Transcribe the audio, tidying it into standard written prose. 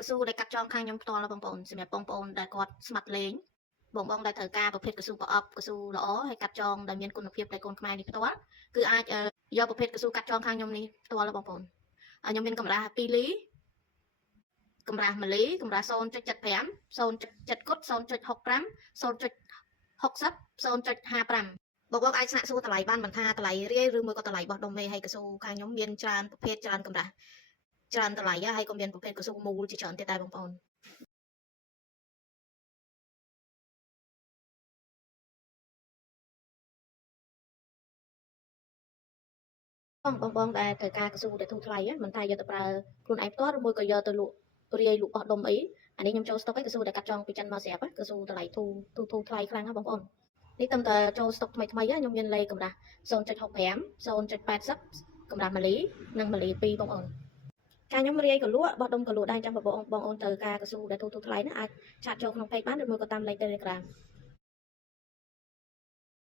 កស៊ូដែលកាត់ចងខាងខ្ញុំផ្ទាល់បងប្អូនសម្រាប់បងប្អូនដែលគាត់ស្មាត់លេងបងដែលត្រូវការប្រភេទកស៊ូប្រអប់កស៊ូល្អហើយកាត់ចងដែលមានគុណភាពដែលកូនខ្មែរនេះផ្ទាល់គឺអាចយកប្រភេទកស៊ូកាត់ចងខាងខ្ញុំនេះផ្ទាល់បងប្អូនខ្ញុំមានកម្រាស់2លីកម្រាស់1លីកម្រាស់ 0.75 0.7 គុត 0.65 0.60 0.55បងអាចស្នាក់សួរតម្លៃបានមិនថាតម្លៃរាយឬមួយក៏តម្លៃបោះដុំមេហើយកស៊ូខាងខ្ញុំមានច្រើនប្រភេទច្រើនកម្រាស់ច្រើនតម្លៃហើយក៏មានប្រភេទកស៊ូមូលជាច្រើនទៀតដែរបងប្អូនបងដែលត្រូវការកស៊ូដែលធូរថ្លៃមិនថាយកទៅប្រើខ្លួនឯងផ្ទាល់ឬមួយក៏យកទៅលក់រាយលក់បោះដុំអីអានេះខ្ញុំចូលស្តុកឯកស៊ូដែលកាត់ចងពីចិនមកស្រាប់កស៊ូតម្លៃធូរថ្លៃខ្លាំងណាស់បងប្អូននេះតាមតែចូលស្តុកថ្មីខ្ញុំមានលេខកម្រាស់ 0.65 0.80 កម្រាស់1លីនិង1លី2បងប្អូនការខ្ញុំរាយក៏លក់បោះដុំក៏លក់ដែរចាំបងប្អូនត្រូវការកស៊ូដែលធូរថ្លៃណាអាចឆាតចូលក្នុងពេកបានឬមួយក៏តាមលេខ Telegram